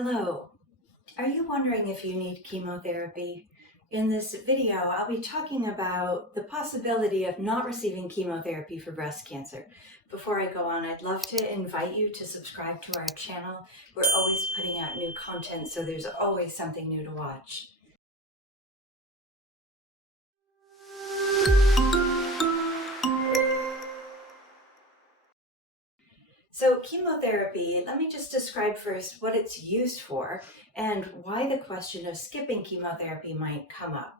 Hello. Are you wondering if you need chemotherapy? In this video, I'll be talking about the possibility of not receiving chemotherapy for breast cancer. Before I go on, I'd love to invite you to subscribe to our channel. We're always putting out new content, so there's always something new to watch. So chemotherapy, let me just describe first what it's used for and why the question of skipping chemotherapy might come up.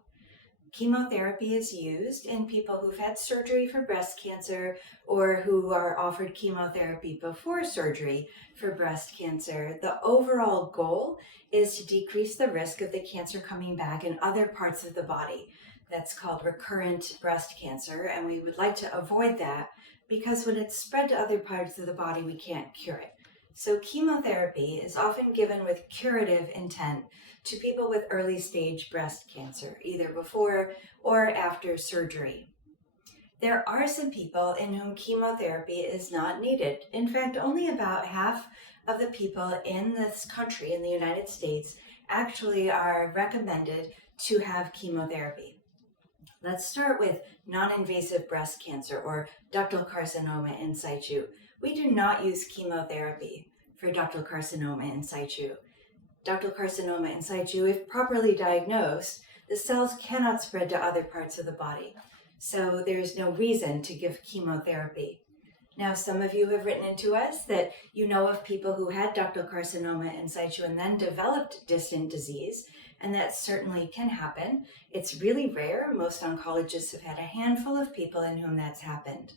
Chemotherapy is used in people who've had surgery for breast cancer or who are offered chemotherapy before surgery for breast cancer. The overall goal is to decrease the risk of the cancer coming back in other parts of the body. That's called recurrent breast cancer, and we would like to avoid that because when it's spread to other parts of the body, we can't cure it. So chemotherapy is often given with curative intent to people with early stage breast cancer, either before or after surgery. There are some people in whom chemotherapy is not needed. In fact, only about half of the people in this country, in the United States, actually are recommended to have chemotherapy. Let's start with non-invasive breast cancer or ductal carcinoma in situ. We do not use chemotherapy for ductal carcinoma in situ. Ductal carcinoma in situ, if properly diagnosed, the cells cannot spread to other parts of the body. So there's no reason to give chemotherapy. Now, some of you have written into us that you know of people who had ductal carcinoma in situ and then developed distant disease, and that certainly can happen. It's really rare. Most oncologists have had a handful of people in whom that's happened.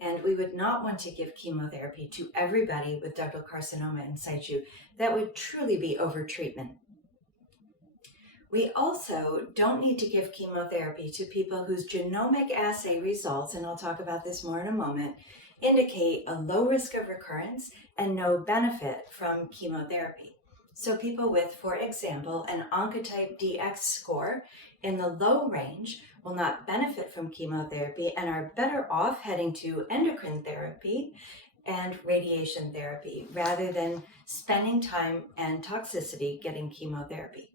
And we would not want to give chemotherapy to everybody with ductal carcinoma in situ. That would truly be overtreatment. We also don't need to give chemotherapy to people whose genomic assay results, and I'll talk about this more in a moment, indicate a low risk of recurrence and no benefit from chemotherapy. So people with, for example, an Oncotype DX score in the low range will not benefit from chemotherapy and are better off heading to endocrine therapy and radiation therapy rather than spending time and toxicity getting chemotherapy.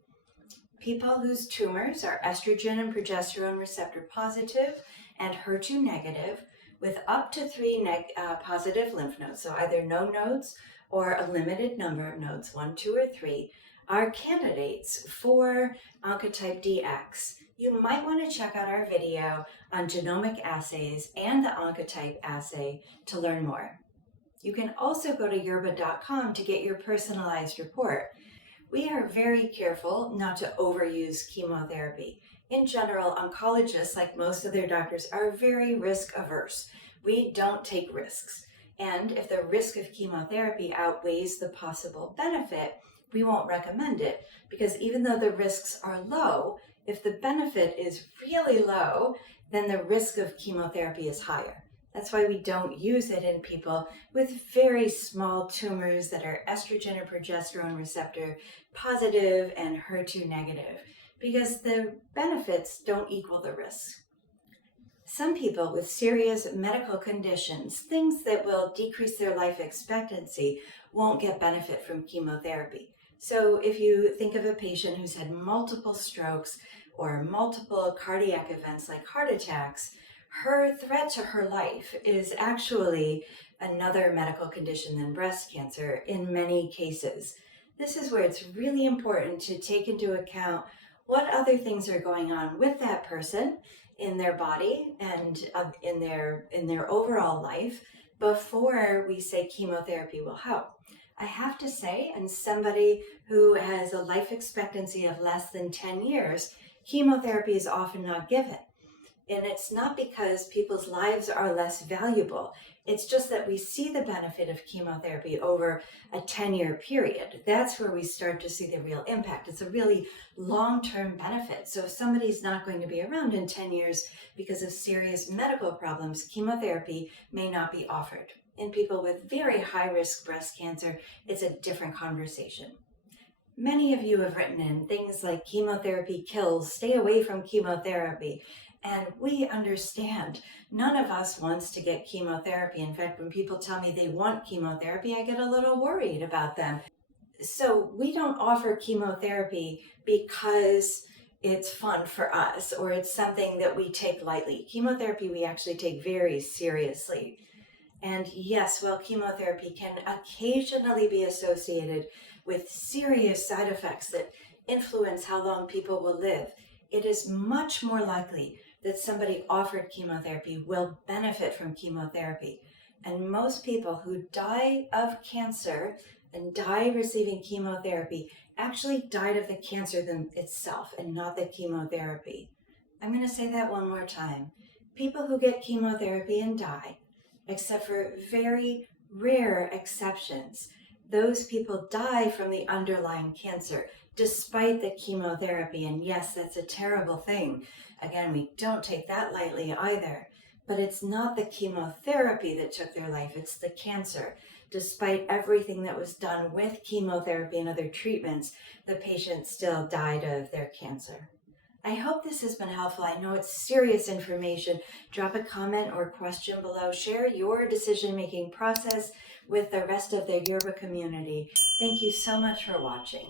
People whose tumors are estrogen and progesterone receptor positive and HER2 negative with up to 3 positive lymph nodes, so either no nodes or a limited number of nodes, 1, 2, or 3, are candidates for Oncotype DX. You might want to check out our video on genomic assays and the Oncotype assay to learn more. You can also go to Yerbba.com to get your personalized report. We are very careful not to overuse chemotherapy. In general, oncologists, like most of their doctors, are very risk averse. We don't take risks. And if the risk of chemotherapy outweighs the possible benefit, we won't recommend it, because even though the risks are low, if the benefit is really low, then the risk of chemotherapy is higher. That's why we don't use it in people with very small tumors that are estrogen or progesterone receptor positive and HER2 negative, because the benefits don't equal the risks. Some people with serious medical conditions, things that will decrease their life expectancy, won't get benefit from chemotherapy. So if you think of a patient who's had multiple strokes or multiple cardiac events like heart attacks, her threat to her life is actually another medical condition than breast cancer in many cases. This is where it's really important to take into account what other things are going on with that person in their body and in their overall life before we say chemotherapy will help. I have to say, and somebody who has a life expectancy of less than 10 years, chemotherapy is often not given. And it's not because people's lives are less valuable. It's just that we see the benefit of chemotherapy over a 10-year period. That's where we start to see the real impact. It's a really long-term benefit. So if somebody's not going to be around in 10 years because of serious medical problems, chemotherapy may not be offered. In people with very high-risk breast cancer, it's a different conversation. Many of you have written in things like chemotherapy kills, stay away from chemotherapy. And we understand. None of us wants to get chemotherapy. In fact, when people tell me they want chemotherapy, I get a little worried about them. So we don't offer chemotherapy because it's fun for us or it's something that we take lightly. Chemotherapy we actually take very seriously. And yes, while chemotherapy can occasionally be associated with serious side effects that influence how long people will live, it is much more likely that somebody offered chemotherapy will benefit from chemotherapy. And most people who die of cancer and die receiving chemotherapy actually died of the cancer itself and not the chemotherapy. I'm going to say that one more time. People who get chemotherapy and die, except for very rare exceptions, those people die from the underlying cancer despite the chemotherapy. And yes, that's a terrible thing. Again, we don't take that lightly either. But it's not the chemotherapy that took their life, it's the cancer. Despite everything that was done with chemotherapy and other treatments, the patient still died of their cancer. I hope this has been helpful. I know it's serious information. Drop a comment or question below. Share your decision-making process with the rest of the Yerbba community. Thank you so much for watching.